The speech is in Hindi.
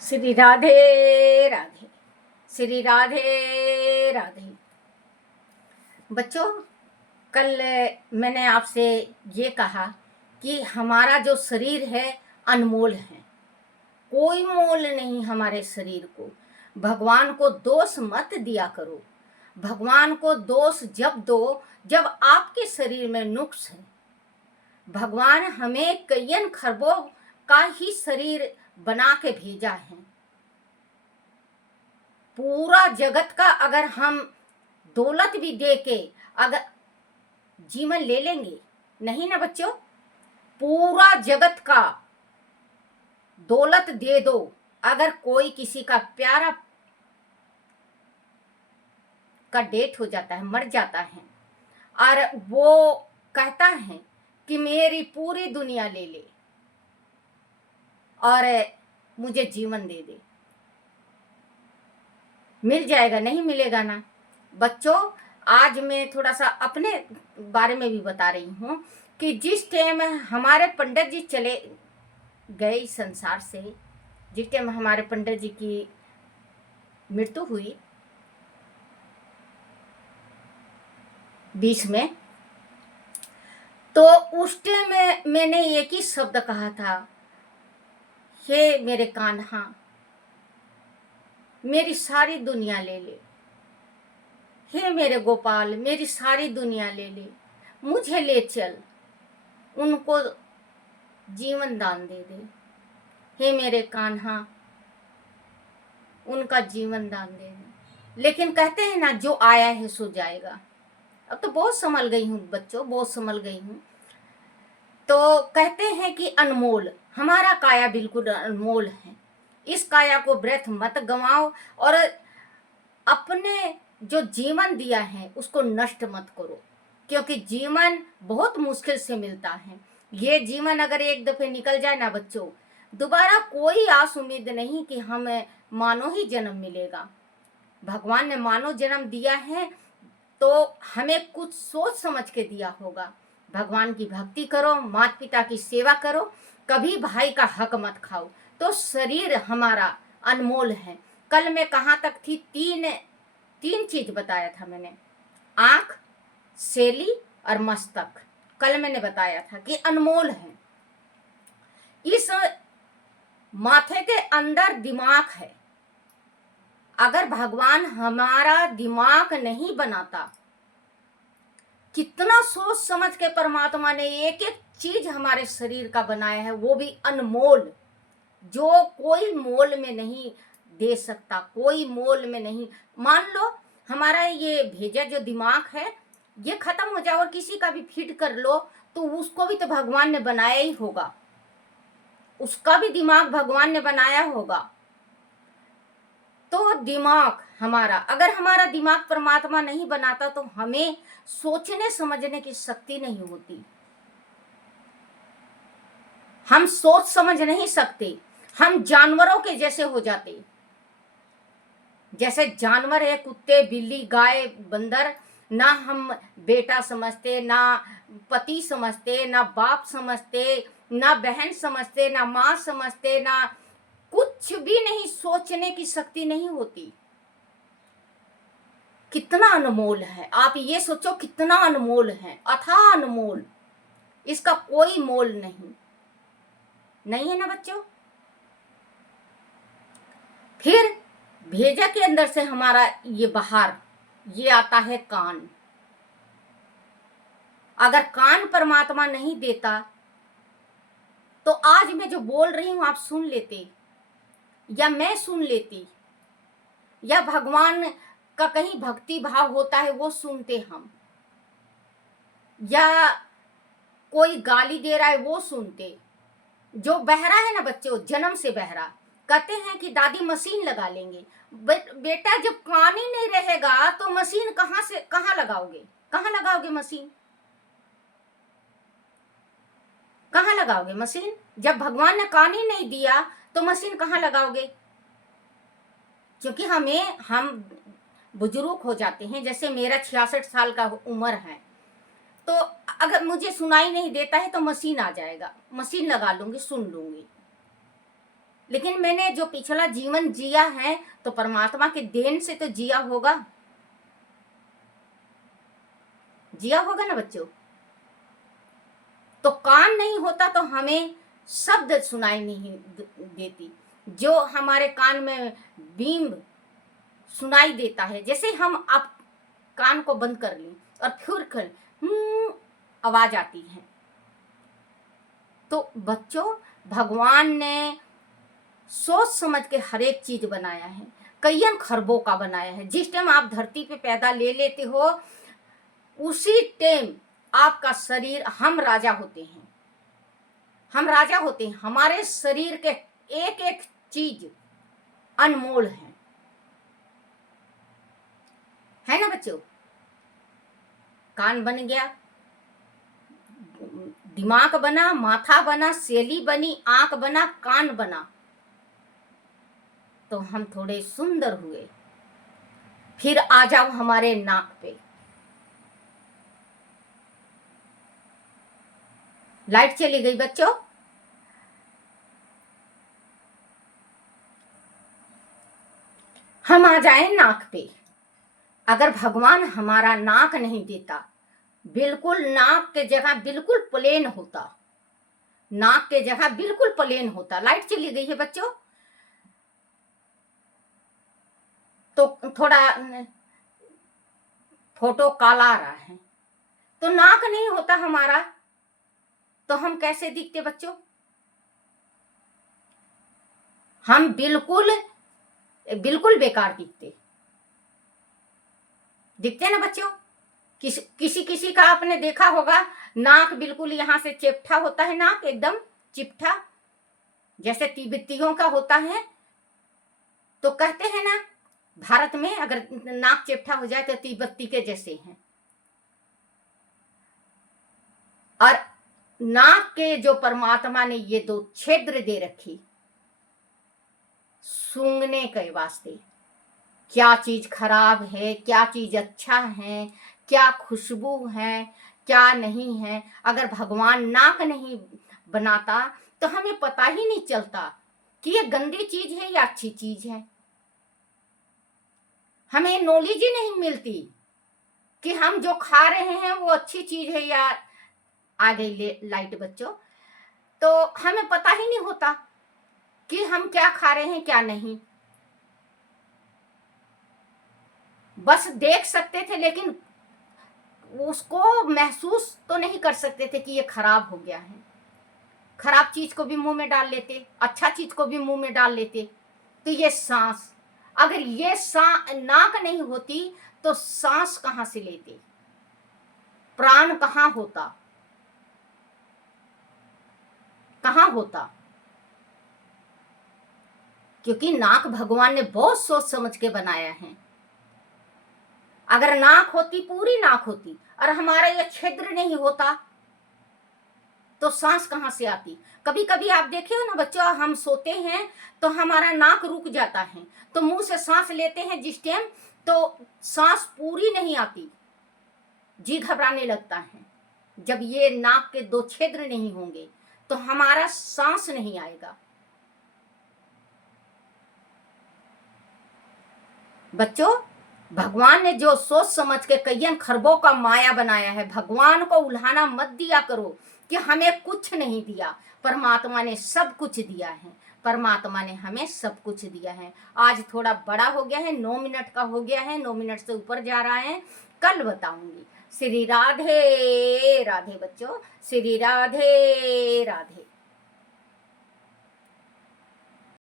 श्री राधे राधे, श्री राधे राधे। बच्चों, कल मैंने आपसे ये कहा कि हमारा जो शरीर है अनमोल है, कोई मोल नहीं हमारे शरीर को। भगवान को दोष मत दिया करो। भगवान को दोष जब दो जब आपके शरीर में नुक्स है। भगवान हमें कईयन खरबों का ही शरीर बना के भेजा है। पूरा जगत का अगर हम दौलत भी दे के अगर जीवन ले लेंगे, नहीं ना बच्चों, पूरा जगत का दौलत दे दो, अगर कोई किसी का प्यारा का डेथ हो जाता है, मर जाता है, और वो कहता है कि मेरी पूरी दुनिया ले ले और मुझे जीवन दे दे, मिल जाएगा? नहीं मिलेगा ना बच्चों। आज मैं थोड़ा सा अपने बारे में भी बता रही हूँ कि जिस टाइम हमारे पंडित जी चले गए इस संसार से, जिस टाइम हमारे पंडित जी की मृत्यु हुई बीच में, तो उस टाइम मैंने एक ही शब्द कहा था, हे मेरे कान्हा, मेरी सारी दुनिया ले ले। हे मेरे गोपाल, मेरी सारी दुनिया ले ले, मुझे ले चल, उनको जीवन दान दे दे। हे मेरे कान्हा, उनका जीवन दान दे दे। लेकिन कहते हैं ना, जो आया है सो जाएगा। अब तो बहुत संभल गई हूँ बच्चों, बहुत संभल गई हूँ। तो कहते हैं कि अनमोल, हमारा काया बिल्कुल अनमोल है। इस काया को व्यर्थ मत गंवाओ और अपने जो जीवन दिया है उसको नष्ट मत करो, क्योंकि जीवन बहुत मुश्किल से मिलता है। ये जीवन अगर एक दफे निकल जाए ना बच्चों, दोबारा कोई आस उम्मीद नहीं कि हमें मानव ही जन्म मिलेगा। भगवान ने मानव जन्म दिया है तो हमें कुछ सोच समझ के दिया होगा। भगवान की भक्ति करो, माता पिता की सेवा करो, कभी भाई का हक मत खाओ। तो शरीर हमारा अनमोल है। कल मैं कहाँ तक थी? तीन चीज बताया था मैंने, आंख, शैली और मस्तक। कल मैंने बताया था कि अनमोल है। इस माथे के अंदर दिमाग है। अगर भगवान हमारा दिमाग नहीं बनाता, कितना सोच समझ के परमात्मा ने एक एक चीज हमारे शरीर का बनाया है, वो भी अनमोल, जो कोई मोल में नहीं दे सकता, कोई मोल में नहीं। मान लो हमारा ये भेजा जो दिमाग है ये खत्म हो जाए और किसी का भी फिट कर लो, तो उसको भी तो भगवान ने बनाया ही होगा, उसका भी दिमाग भगवान ने बनाया होगा। तो दिमाग हमारा, अगर हमारा दिमाग परमात्मा नहीं बनाता तो हमें सोचने समझने की शक्ति नहीं होती, हम सोच समझ नहीं सकते, हम जानवरों के जैसे हो जाते। जैसे जानवर है, कुत्ते, बिल्ली, गाय, बंदर, ना हम बेटा समझते, ना पति समझते, ना बाप समझते, ना बहन समझते, ना माँ समझते, ना कुछ भी नहीं, सोचने की शक्ति नहीं होती। कितना अनमोल है, आप ये सोचो कितना अनमोल है, अथाह अनमोल, इसका कोई मोल नहीं है ना बच्चों। फिर भेजा के अंदर से हमारा ये बाहर ये आता है कान। अगर कान परमात्मा नहीं देता तो आज मैं जो बोल रही हूं आप सुन लेते, या मैं सुन लेती, या भगवान का कहीं भक्ति भाव होता है वो सुनते हम, या कोई गाली दे रहा है वो सुनते। जो बहरा है ना बच्चों, जन्म से बहरा, कहते हैं कि दादी मशीन लगा लेंगे। बेटा जब कान ही नहीं रहेगा तो मशीन कहाँ लगाओगे? कहाँ लगाओगे मशीन? कहाँ लगाओगे मशीन? जब भगवान ने कान ही नहीं दिया तो मशीन कहाँ लगाओगे? क्योंकि हम बुजुर्ग हो जाते हैं, जैसे मेरा 66 साल का उम्र है, तो अगर मुझे सुनाई नहीं देता है तो मशीन आ जाएगा, मशीन लगा लूंगी, सुन लूंगी। लेकिन मैंने जो पिछला जीवन जिया है तो परमात्मा के देन से तो जिया होगा ना बच्चों। तो कान नहीं होता तो हमें शब्द सुनाई नहीं देती। जो हमारे कान में बीम सुनाई देता है, जैसे हम अब कान को बंद कर लें और फिर आवाज आती है। तो बच्चों, भगवान ने सोच समझ के हर एक चीज बनाया है, कईयन खरबों का बनाया है। जिस टाइम आप धरती पे पैदा ले लेते हो उसी टाइम आपका शरीर, हम राजा होते हैं, हमारे शरीर के एक एक चीज अनमोल है ना बच्चों। कान बन गया, दिमाग बना, माथा बना, सेली बनी, आंख बना, कान बना, तो हम थोड़े सुंदर हुए। फिर आ जाओ हमारे नाक पे, लाइट चली गई बच्चों। हम आ जाए नाक पे। अगर भगवान हमारा नाक नहीं देता, बिल्कुल नाक के जगह बिल्कुल प्लेन होता, नाक के जगह बिल्कुल प्लेन होता। लाइट चली गई है बच्चों, तो थोड़ा फोटो काला आ रहा है। तो नाक नहीं होता हमारा तो हम कैसे दिखते बच्चों? हम बिल्कुल बेकार दिखते ना बच्चों। किसी का आपने देखा होगा, नाक बिल्कुल यहां से चेप्टा होता है, नाक एकदम चिपटा, जैसे तिब्बतियों का होता है। तो कहते हैं ना, भारत में अगर नाक चेप्टा हो जाए तो तिब्बती के जैसे हैं। और नाक के जो परमात्मा ने ये दो छिद्र दे रखी सूंघने के वास्ते, क्या चीज खराब है, क्या चीज अच्छा है, क्या खुशबू है, क्या नहीं है। अगर भगवान नाक नहीं बनाता तो हमें पता ही नहीं चलता कि ये गंदी चीज है या अच्छी चीज है। हमें नॉलेज ही नहीं मिलती कि हम जो खा रहे हैं वो अच्छी चीज है या, आ गई लाइट बच्चों, तो हमें पता ही नहीं होता कि हम क्या खा रहे हैं क्या नहीं। बस देख सकते थे लेकिन उसको महसूस तो नहीं कर सकते थे कि ये खराब हो गया है। खराब चीज को भी मुंह में डाल लेते, अच्छा चीज को भी मुंह में डाल लेते। तो ये सांस, अगर ये नाक नहीं होती तो सांस कहां से लेते, प्राण कहां होता, क्योंकि नाक भगवान ने बहुत सोच समझ के बनाया है। अगर नाक होती, पूरी नाक होती, और हमारा ये छिद्र नहीं होता तो सांस कहां से आती। कभी कभी आप देखे हो ना बच्चों, हम सोते हैं तो हमारा नाक रुक जाता है, तो मुंह से सांस लेते हैं जिस टाइम, तो सांस पूरी नहीं आती, जी घबराने लगता है। जब ये नाक के दो छिद्र नहीं होंगे तो हमारा सांस नहीं आएगा। बच्चों, भगवान ने जो सोच समझ के कईयन खरबों का माया बनाया है, भगवान को उल्हाना मत दिया करो कि हमें कुछ नहीं दिया। परमात्मा ने सब कुछ दिया है, परमात्मा ने हमें सब कुछ दिया है। आज थोड़ा बड़ा हो गया है, 9 मिनट का हो गया है, 9 मिनट से ऊपर जा रहा है, कल बताऊंगी। श्री राधे राधे बच्चों, श्री राधे राधे।